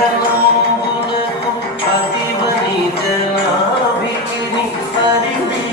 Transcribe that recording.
പരലോകുലകും അധിപനി ജനാഭിനി പരിധി